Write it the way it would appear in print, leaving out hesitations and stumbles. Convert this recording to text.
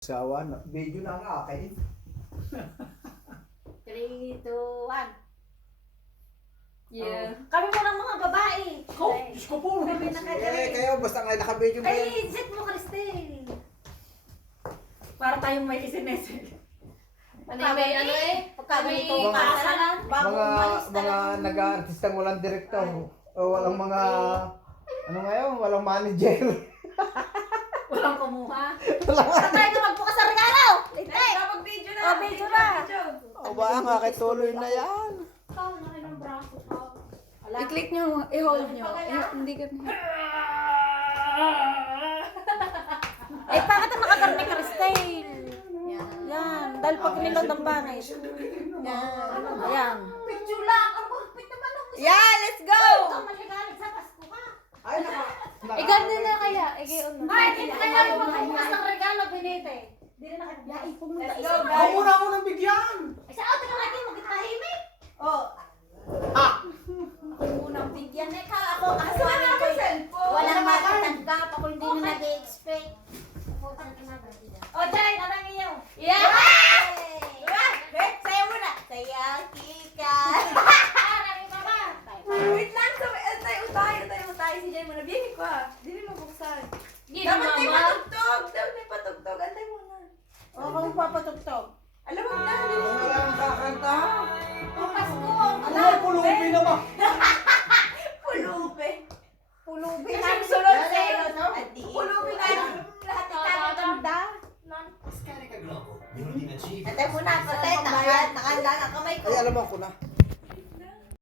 Sawa na. Video na ang akin. 3, 2, 1. Yeah. Kami mo ng mga babae. Oh, Diyos ko po. Kami nakagaling. Kayo, basta nga naka-video ba yan? Ay, set mo, Cristel. Para tayong may isinesig. May ano eh, pagka may ganito kasalan, bago umalis Mga talaga. nag-aartistang walang direktor. O walang mga, ano ngayon, walang manager. Walang kumuha. Saan tayo na magbukas sa regalo? Lintay! Mag-video na. Oh, video na. O ba, nga tuloy na yan. Ikaw, laki ng braso ko. Ala. I-click nyo, i-hold nyo. Hindi ka na. Eh, bakit ang nakakarne, Cristel? Yan. Dahil pag nilot ang bangit. Yan. Ayan. Picture lang. Ang mahapit naman ang Yeah, let's go! Ikaw maligalit sa Pasko ka. Ay, Iganda na kaya. Igayon na. Ay, hindi kaya magbukas ng regalo, Benete. Hindi na nakagaya. Pumunta Let's isa go, na. Ako muna ako ng bigyan. Isa, tingnan natin, magkitahimik. Oh. Ako munang bigyan. Ako, kasuhanin ko walang makatanggap. Ako hindi na nag-expect. O, Jai, anong iyo? Yeah! Sayo muna. Saya, Kika. Nari pa ba? Wait lang. Tayo. Si Jay muna. Biyahin ko ah. Hindi mo buksan. Hindi Dapat na, may mama. patugtog. Dapat may patugtog. Antay muna. O, kung papatugtog. Alam mo na. Walang kakanta. Ang Pasko. Ano, pulubi na ba? Pulubi. Pulubi Kasi na. sunod Lalo, sa'yo, no? Pulubi na. Lahat ng ganda. Scarica Globo, minuti na chip. Antay muna. Antay. Nakahanda na kamay ko. Ay, alam mo ko na.